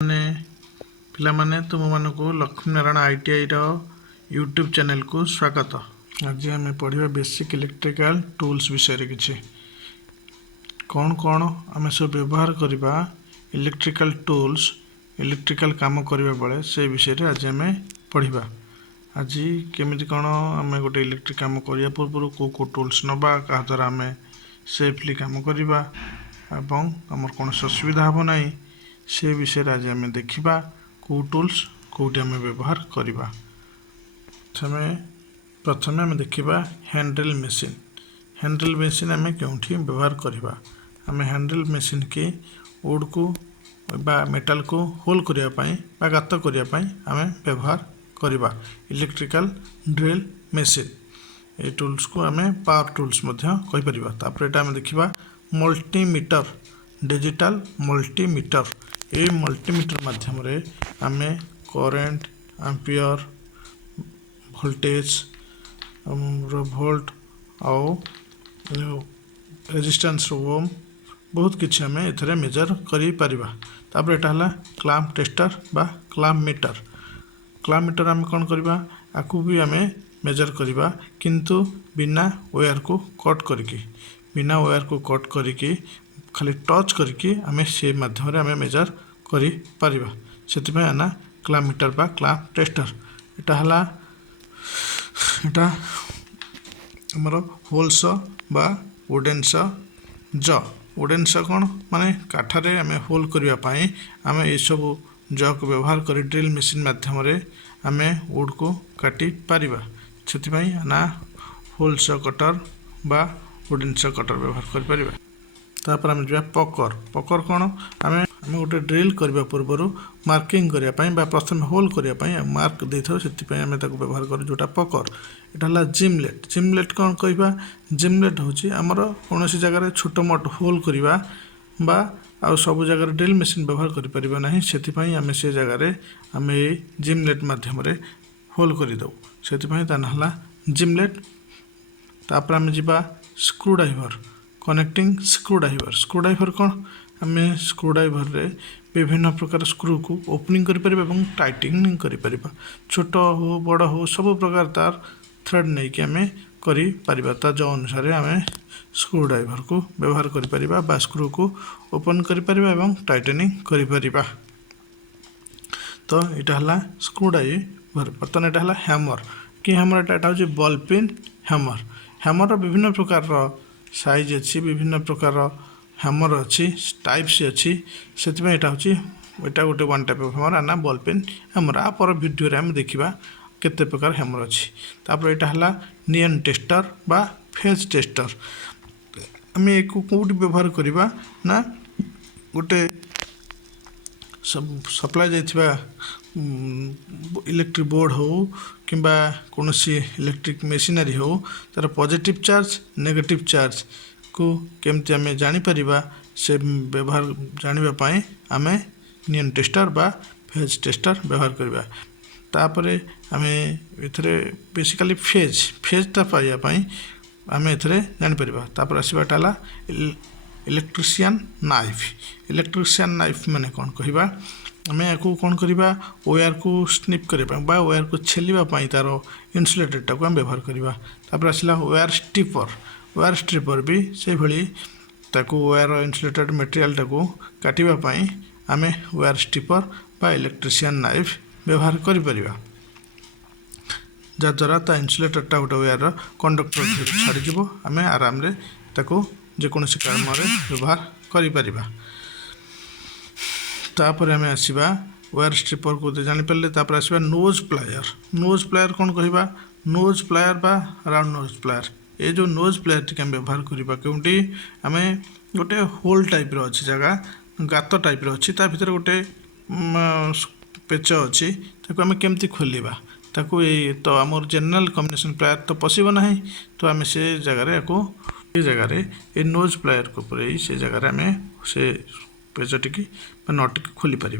ने पिला माने तुम मानक लक्ष्मीनारायण ITI यूट्यूब चैनल को स्वागत। आज आम पढ़ा बेसिक इलेक्ट्रिकल टूल्स विषय किसी कौन कौन आम सब व्यवहार करवा इलेक्ट्रिकल टूल्स इलेक्ट्रिकल काम करने बेले से विषय आज आम पढ़ा। आज केमी कौन आम गोटे इलेक्ट्रिक काम करने पूर्व कौ टूल्स नवा क्या द्वारा आम सेफली काम करवा एवं आमर कौन असुविधा हम ना से विषय आज आम देखा कौ टूल्स कौटी आम व्यवहार करवा। प्रथम आम देखा हैंडल मेसीन। हैंडल मेसीन आम क्योंठी व्यवहार करवा। आम हैंडल मेसीन के वुड को बा मेटल को होल करने गात करने आम व्यवहार करवा। इलेक्ट्रिकल ड्रिल मेसीन ये टूल्स को आम पावर टूल्स कहीपर। आम देखा मल्टीमीटर डिजिटल मल्टीमीटर ये मल्टीमीटर माध्यम आम करेंट एम्पियर वोल्टेज वोल्ट आउ रेजिस्टेंस ओम बहुत किसी आम ए मेजर कर। एटा क्लैंप टेस्टर बा क्लैंप मीटर। क्लैंप मीटर आम कौन करवा आपको भी आम मेजर करवा किंतु बिना वायर को कट करके बिना वायर को कट करके खाली टच करके आम से माध्यम आम मेजर कर से आना क्लैंप मीटर बा क्लैंप टेस्टर। एटा आमर होल्स बा वुडेन वुडेन कौन माने काठरे आम होल करने आम ये सब ज को व्यवहार कर ड्रिल मेसीन माध्यम आम वुड को काटी पारिबा। से ना होल्स कटर बा वुडेन कटर व्यवहार कर। तापर आम जा पकर। पकर कौन आम गोटे ड्रिल करने पूर्व मार्किंग करने प्रथम होल करने मार्क दे था से आम व्यवहार कर जोटा पकर। यहाँ जिमलेट। जिमलेट कौन कह जिमलेट हूँ आमर कौन जगह छोट मोट होल करवा बा आ सब जगह ड्रिल मेसीन व्यवहार करें से आम से जगह आम ये जिमलेट माध्यम होल करदे से ना जिमलेट। तापर आम जा screw driver connecting screw driver. Screw driver कौन आम स्क्रू ड्राइवर विभिन्न प्रकार स्क्रू को ओपनिंग कर टाइटनिंग कर छोट हो बड़ हो सब प्रकार तार थ्रेड नहीं कि आम कर जो अनुसार आम स्क्रू ड्राइवर को व्यवहार कर स्क्रू को ओपन कर टाइटनिंग कर। तो यहाँ स्क्रू ड्राइवर। बर्तमान यहाँ हैमर कि हैमर एटा हूँ बॉल पिन हैमर। हैमर विभिन्न प्रकार साइज अच्छी विभिन्न प्रकार हैमर अच्छी टाइप्स अच्छी से यहाँ हूँ एटा गोटे वन टाइप ऑफ हैमर ना बॉल पेन हैमर। आ पर वीडियो आम देखा केते प्रकार हैमर अच्छी। तापर यहाँ नियन टेस्टर बा फेज टेस्टर। आम एक कौटी व्यवहार करवा ना गोटे सप्लाई जाइथिबा इलेक्ट्रिक बोर्ड हो कि कौन इलेक्ट्रिक मेसीनरी हो तार पॉजिटिव चार्ज नेगेटिव चार्ज को केमती आम जापर से व्यवहार जानापी आम नियन टेस्टर बा फेज टेस्टर व्यवहार करवा। तापर आम ए बेसिकली फेजटा पाइबापी आम ए जापर। तापर आसवाटा इलेक्ट्रिशियन नाइफ। इलेक्ट्रिशियन नाइफ माने कौन कहवा आम या कौन करवा वायर को स्निप करने वायर को छेलवाई तार इन्सुलेटेडटा को आम व्यवहार करवा। तापर आसला वायर स्ट्रिपर। वायर स्ट्रिपर भी से भली वायर इन्सुलेटेड मटेरियल को काटापी आम वायर स्ट्रिपर बा इलेक्ट्रिशियन नाइफ व्यवहार कर जद्वारा ता इन्सुलेटेडटा गोटे वायर कंडक्टर छाड़ीज आम आराम जेकोसी काम व्यवहार कर। तापर आम आसवा वायर स्ट्रिपर को जापर। तापर आसवा नोज प्लायर। नोज प्लायर कौन कहवा नोज प्लायर बा राउंड नोज प्लायर। ये जो नोज प्लायर टी आम व्यवहार करवा क्योंकि आम गोटे होल टाइप अच्छी जगह गात टाइप अच्छी भर गोटे पेच अच्छी आम केमती खोलवा ताकू तो आम जनरल कम्बिनेशन प्लायर तो पशिब ना तो आम से जगह ये जगह ये नोज प्लायर को से जगह आम से पेच टी नट टी खोली पार।